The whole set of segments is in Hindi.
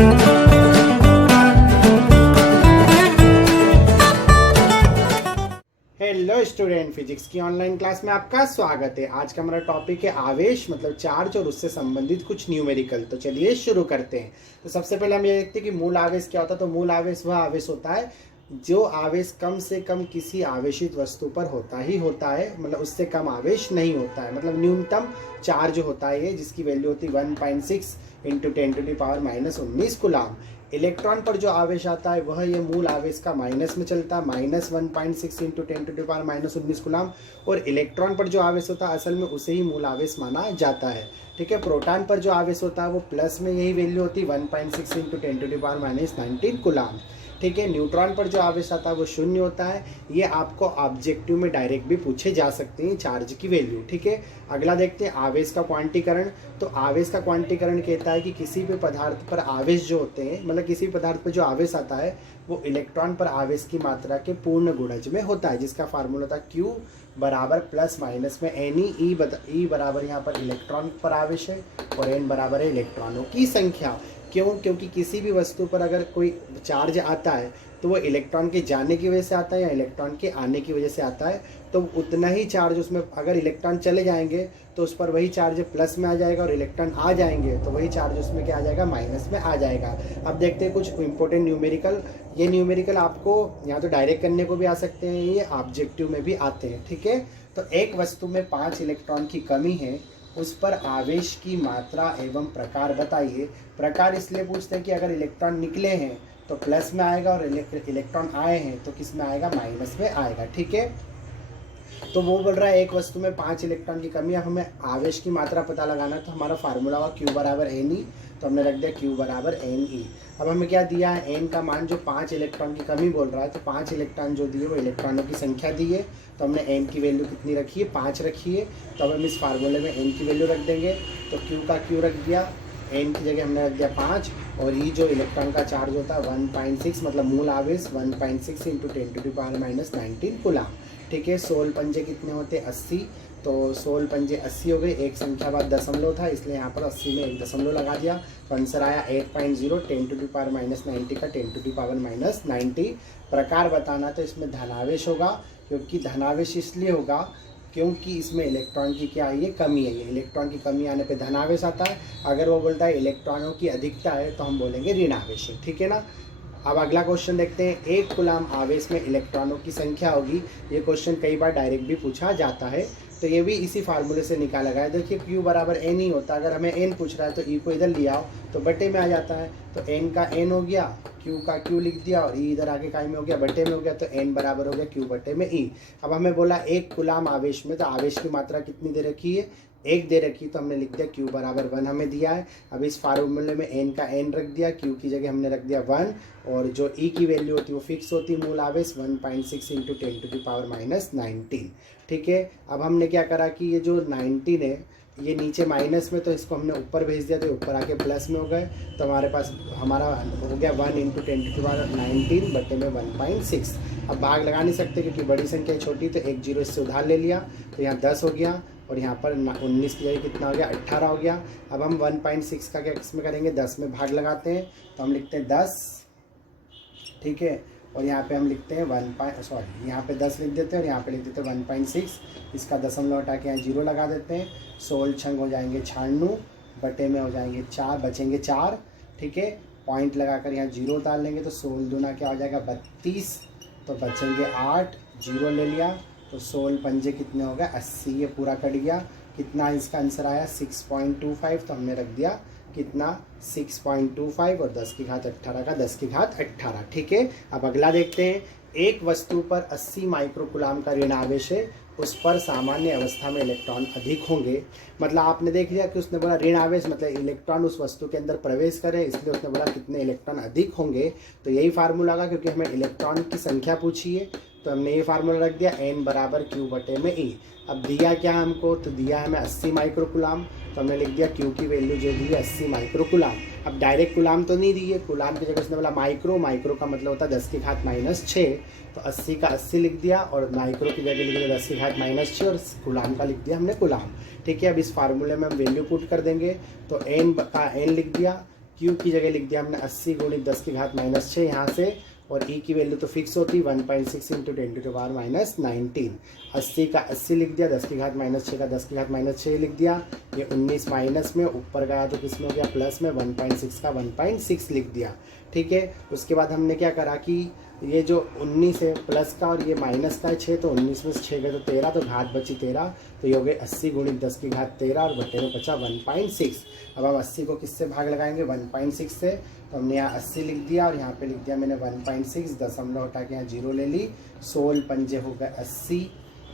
हेलो स्टूडेंट, फिजिक्स की ऑनलाइन क्लास में आपका स्वागत है। आज का हमारा टॉपिक है आवेश, मतलब चार्ज और उससे संबंधित कुछ न्यूमेरिकल। तो चलिए शुरू करते हैं। तो सबसे पहले हम ये देखते हैं कि मूल आवेश क्या होता है। तो मूल आवेश वह आवेश होता है जो आवेश कम से कम किसी आवेशित वस्तु पर होता ही होता है, मतलब उससे कम आवेश नहीं होता है, मतलब न्यूनतम चार्ज होता है ये, जिसकी वैल्यू होती है 1.6 × 10⁻⁻19 कूलाम। इलेक्ट्रॉन पर जो आवेश आता है वह ये मूल आवेश का माइनस में चलता है, -1.6 × 10⁻⁻19 कूलाम। और इलेक्ट्रॉन पर जो आवेश होता है असल में उसे ही मूल आवेश माना जाता है। ठीक है। प्रोटॉन पर जो आवेश होता है वो प्लस में यही वैल्यू होती है 1.6 × 10⁻⁻19 कूलाम। ठीक है। न्यूट्रॉन पर जो आवेश आता है वो शून्य होता है। ये आपको ऑब्जेक्टिव में डायरेक्ट भी पूछे जा सकते हैं चार्ज की वैल्यू। ठीक है। अगला देखते हैं आवेश का क्वांटीकरण। तो आवेश का क्वांटीकरण कहता है कि किसी भी पदार्थ पर आवेश जो होते हैं, मतलब किसी पदार्थ पर जो आवेश आता है वो इलेक्ट्रॉन पर आवेश की मात्रा के पूर्ण गुणज में होता है, जिसका फार्मूला था Q बराबर प्लस माइनस में NE। E बराबर यहाँ पर इलेक्ट्रॉन पर आवेश है और N बराबर है इलेक्ट्रॉनों की संख्या। क्यों? क्योंकि किसी भी वस्तु पर अगर कोई चार्ज आता है तो वो इलेक्ट्रॉन के जाने की वजह से आता है या इलेक्ट्रॉन के आने की वजह से आता है, तो उतना ही चार्ज उसमें, अगर इलेक्ट्रॉन चले जाएंगे तो उस पर वही चार्ज प्लस में आ जाएगा, और इलेक्ट्रॉन आ जाएंगे तो वही चार्ज उसमें क्या आ जाएगा, माइनस में आ जाएगा। अब देखते हैं कुछ इंपॉर्टेंट न्यूमेरिकल। ये न्यूमेरिकल आपको यहाँ तो डायरेक्ट करने को भी आ सकते हैं, ये ऑब्जेक्टिव में भी आते हैं। ठीक है। तो एक वस्तु में 5 इलेक्ट्रॉन की कमी है, उस पर आवेश की मात्रा एवं प्रकार बताइए। प्रकार इसलिए पूछते हैं कि अगर इलेक्ट्रॉन निकले हैं तो प्लस में आएगा और इलेक्ट्रॉन आए हैं तो किस में आएगा, माइनस में आएगा। ठीक है। तो वो बोल रहा है एक वस्तु में 5 इलेक्ट्रॉन की कमी है, हमें आवेश की मात्रा पता लगाना है। तो हमारा फार्मूला हुआ Q बराबर NE, तो हमने रख दिया Q बराबर NE। अब हमें क्या दिया है, N का मान जो 5 इलेक्ट्रॉन की कमी बोल रहा है, तो 5 इलेक्ट्रॉन जो दिए वो इलेक्ट्रॉनों की संख्या दी है, तो हमने N की वैल्यू कितनी रखी है, 5 रखी है। तो अब हम इस फार्मूले में N की वैल्यू रख देंगे। तो Q का Q रख दिया, N की जगह हमने रख दिया 5, और E जो इलेक्ट्रॉन का चार्ज होता है 1.6, मतलब मूल आवेश 1.6 × 10⁻⁻19 कूलाम। ठीक है। 16 पंजे कितने होते हैं, 80। तो 16 पंजे 80 हो गए। एक संख्या बाद दशमलव था इसलिए यहाँ पर 80 में एक दशमलव लगा दिया, तो आंसर आया 8.0। 10⁻⁻90 का 10⁻⁻90। प्रकार बताना, तो इसमें धनावेश होगा, क्योंकि धनावेश इसलिए होगा क्योंकि इसमें इलेक्ट्रॉन की क्या है, ये कमी है। ये इलेक्ट्रॉन की कमी आने पे धनावेश आता है। अगर वो बोलता है इलेक्ट्रॉनों की अधिकता है तो हम बोलेंगे ऋणावेश है। ठीक है ना। अब अगला क्वेश्चन देखते हैं। 1 कूलाम आवेश में इलेक्ट्रॉनों की संख्या होगी। ये क्वेश्चन कई बार डायरेक्ट भी पूछा जाता है, तो ये भी इसी फार्मूले से निकाला गया है। देखिए Q बराबर N ही होता है। अगर हमें N पूछ रहा है तो E को इधर लिया आओ तो बटे में आ जाता है। तो N का N हो गया, Q का Q लिख दिया, और E इधर आगे काय में हो गया, बटे में हो गया, तो N बराबर हो गया Q बटे में E। अब हमें बोला 1 कूलाम आवेश में, तो आवेश की मात्रा कितनी दे रखी है, 1 दे रखी, तो हमने लिख दिया Q बराबर 1 हमें दिया है। अब इस फार्मूले में N का N रख दिया, Q की जगह हमने रख दिया 1, और जो E की वैल्यू होती है वो फिक्स होती है, मूल आवेश 1.6 × 10⁻⁻19। ठीक है। अब हमने क्या करा कि ये जो 19 है ये नीचे माइनस में, तो इसको हमने ऊपर भेज दिया, तो ऊपर आके प्लस में हो गए, तो हमारे पास हमारा हो गया 1 × 10⁻19 बटे में 1.6। अब भाग लगा नहीं सकते क्योंकि बड़ी संख्या छोटी, तो एक जीरो इससे उधार ले लिया, तो यहाँ 10 हो गया, और यहाँ पर 19 की जगह कितना हो गया, 18 हो गया। अब हम 1.6 का क्या किस में करेंगे, 10 में भाग लगाते हैं, तो हम लिखते हैं 10। ठीक है। और यहाँ पे हम लिखते हैं यहाँ पे 10 लिख देते हैं, और यहाँ पे लिख देते हैं 1.6। इसका दशमलव हटा के यहाँ 0 लगा देते हैं। 16 छंग हो जाएंगे 96, बटे में हो जाएंगे 4, बचेंगे 4। ठीक है। पॉइंट लगाकर यहाँ 0 उतार लेंगे, तो 16 दूना क्या हो जाएगा, 32, तो बचेंगे 8, 0 ले लिया, तो 16 पंजे कितने हो गए, 80। ये पूरा कट गया। कितना इसका आंसर आया, 6.25, तो हमने रख दिया कितना, 6.25, और 10 की घात 18 का 10 की घात 18। ठीक है। अब अगला देखते हैं। एक वस्तु पर 80 माइक्रोकूलाम का ऋण आवेश है, उस पर सामान्य अवस्था में इलेक्ट्रॉन अधिक होंगे। मतलब आपने देख लिया कि उसने बोला ऋण आवेश, मतलब इलेक्ट्रॉन उस वस्तु के अंदर प्रवेश करे, इसलिए उसने बोला कितने इलेक्ट्रॉन अधिक होंगे। तो यही फार्मूला होगा, क्योंकि हमें इलेक्ट्रॉन की संख्या पूछी है, तो हमने ये फार्मूला रख दिया N बराबर Q बटे में E। अब दिया क्या हमको, तो दिया हमें 80 माइक्रोकूलाम, तो हमने लिख दिया Q की वैल्यू जो दी है 80 माइक्रोकूलाम। अब डायरेक्ट कूलाम तो नहीं दी है, कूलाम की जगह उसने बोला माइक्रो का मतलब होता है 10 की घात -6, तो 80 का 80 लिख दिया, और माइक्रो की जगह लिख दिया 10 की घात -6, और कूलाम का लिख दिया हमने कूलाम। ठीक है। अब इस फार्मूले में हम वैल्यू पुट कर देंगे, तो N का N लिख दिया, क्यू की जगह लिख दिया हमने 80 गुणित 10 की घात -6 यहाँ से, और ई की वैल्यू तो फिक्स होती 1.6 इंटू 10⁻⁻19। 80 का 80 लिख दिया, 10 की घात -6 का 10 की घात -6 लिख दिया। ये 19 माइनस में ऊपर गया तो किस में हो गया प्लस में, 1.6 का 1.6 लिख दिया। ठीक है, उसके बाद हमने क्या करा कि ये जो 19 है प्लस का और ये माइनस का है 6, तो 19 में से 6 गए तो 13, तो घात बची 13, तो ये हो गए 80 गुणित 10 की घात 13 और बटे में बचा 1.6। अब हम 80 को किससे भाग लगाएंगे 1.6 से, तो हमने यहाँ 80 लिख दिया और यहाँ पे लिख दिया मैंने 1.6, दशमलव हटा के यहाँ 0 ले ली, 16 पंजे हो गए 80,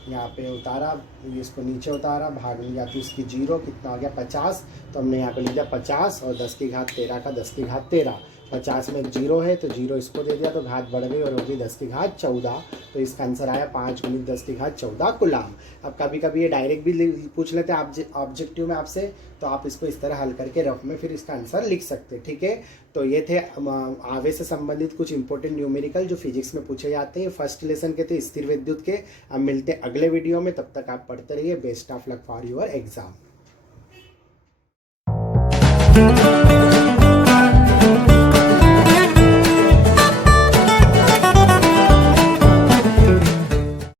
यहाँ पे उतारा, इसको नीचे उतारा, भाग में जाती उसकी 0, कितना हो गया 50, तो हमने यहाँ पे लिख दिया 50 और 10 की घात 13 का 10 की घात 13, 50 में 0 है तो 0 इसको दे दिया तो घात बढ़ गई और होगी 10 की घात 14, तो इसका आंसर आया 5 गुणित 10 की घात 14 कूलाम। अब कभी कभी ये डायरेक्ट भी पूछ लेते हैं ऑब्जेक्टिव में आपसे, तो आप इसको इस तरह हल करके रफ में फिर इसका आंसर लिख सकते हैं। ठीक है, तो ये थे आवेश से संबंधित कुछ इंपॉर्टेंट न्यूमेरिकल जो फिजिक्स में पूछे जाते हैं। फर्स्ट लेसन के थे स्थिर विद्युत के। अब मिलते हैं अगले वीडियो में, तब तक आप पढ़ते रहिए। Best of luck for your exam.